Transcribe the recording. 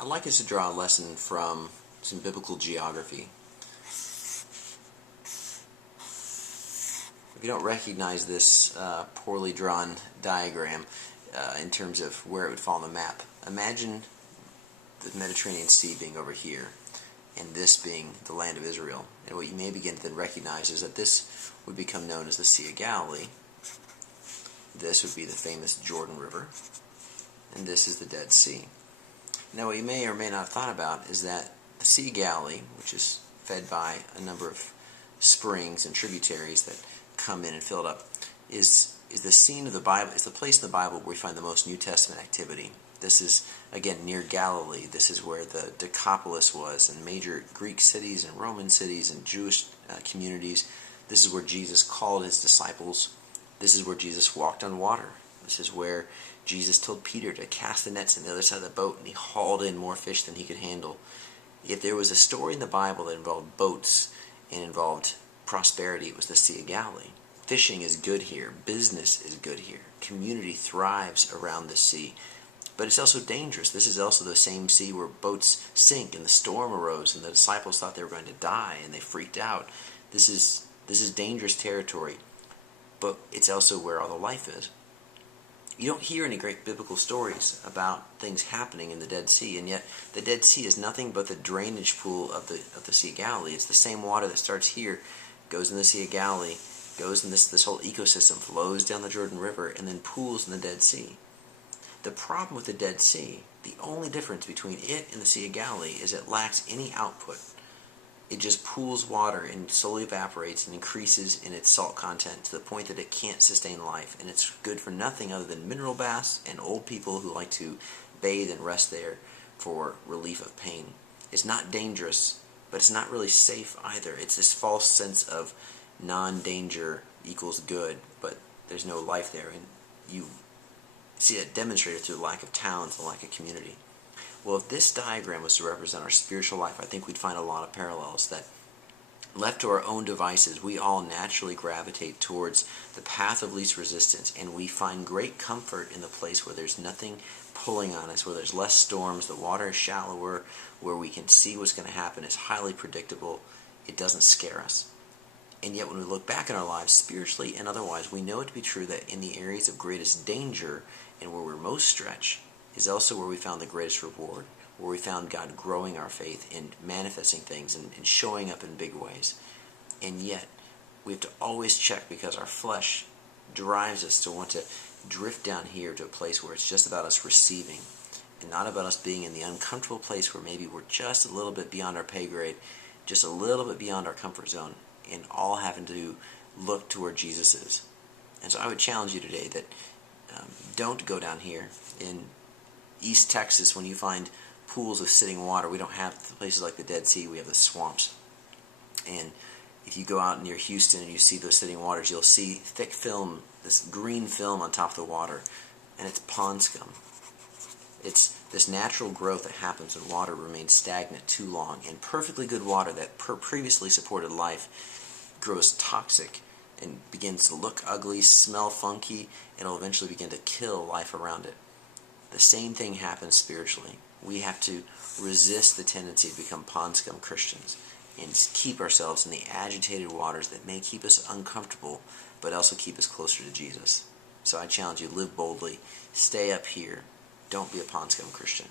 I'd like us to draw a lesson from some biblical geography. If you don't recognize this poorly drawn diagram in terms of where it would fall on the map, imagine the Mediterranean Sea being over here and this being the land of Israel. And what you may begin to then recognize is that this would become known as the Sea of Galilee. This would be the famous Jordan River. And this is the Dead Sea. Now what you may or may not have thought about is that the Sea of Galilee, which is fed by a number of springs and tributaries that come in and fill it up, is the scene of the Bible, is the place in the Bible where we find the most New Testament activity. This is, again, near Galilee. This is where the Decapolis was, and major Greek cities and Roman cities and Jewish communities. This is where Jesus called his disciples. This is where Jesus walked on water. This is where Jesus told Peter to cast the nets on the other side of the boat, and he hauled in more fish than he could handle. If there was a story in the Bible that involved boats and involved prosperity, it was the Sea of Galilee. Fishing is good here. Business is good here. Community thrives around the sea. But it's also dangerous. This is also the same sea where boats sink and the storm arose and the disciples thought they were going to die and they freaked out. This is dangerous territory, but it's also where all the life is. You don't hear any great biblical stories about things happening in the Dead Sea, and yet the Dead Sea is nothing but the drainage pool of the Sea of Galilee. It's the same water that starts here, goes in the Sea of Galilee, goes in this whole ecosystem, flows down the Jordan River, and then pools in the Dead Sea. The problem with the Dead Sea, the only difference between it and the Sea of Galilee is it lacks any output. It just pools water and slowly evaporates and increases in its salt content to the point that it can't sustain life. And it's good for nothing other than mineral baths and old people who like to bathe and rest there for relief of pain. It's not dangerous, but it's not really safe either. It's this false sense of non-danger equals good, but there's no life there. And you see it demonstrated through the lack of towns, the lack of community. Well, if this diagram was to represent our spiritual life, I think we'd find a lot of parallels that left to our own devices, we all naturally gravitate towards the path of least resistance, and we find great comfort in the place where there's nothing pulling on us, where there's less storms, the water is shallower, where we can see what's going to happen. It's highly predictable. It doesn't scare us. And yet when we look back in our lives, spiritually and otherwise, we know it to be true that in the areas of greatest danger and where we're most stretched is also where we found the greatest reward, where we found God growing our faith and manifesting things and showing up in big ways. And yet, we have to always check, because our flesh drives us to want to drift down here to a place where it's just about us receiving and not about us being in the uncomfortable place where maybe we're just a little bit beyond our pay grade, just a little bit beyond our comfort zone, and all having to look to where Jesus is. And so I would challenge you today that don't go down here. In East Texas, when you find pools of sitting water, we don't have places like the Dead Sea, we have the swamps. And if you go out near Houston and you see those sitting waters, you'll see thick film, this green film on top of the water, and it's pond scum. It's this natural growth that happens when water remains stagnant too long, and perfectly good water that previously supported life grows toxic and begins to look ugly, smell funky, and will eventually begin to kill life around it. The same thing happens spiritually. We have to resist the tendency to become pond scum Christians and keep ourselves in the agitated waters that may keep us uncomfortable, but also keep us closer to Jesus. So I challenge you, live boldly, stay up here, don't be a pond scum Christian.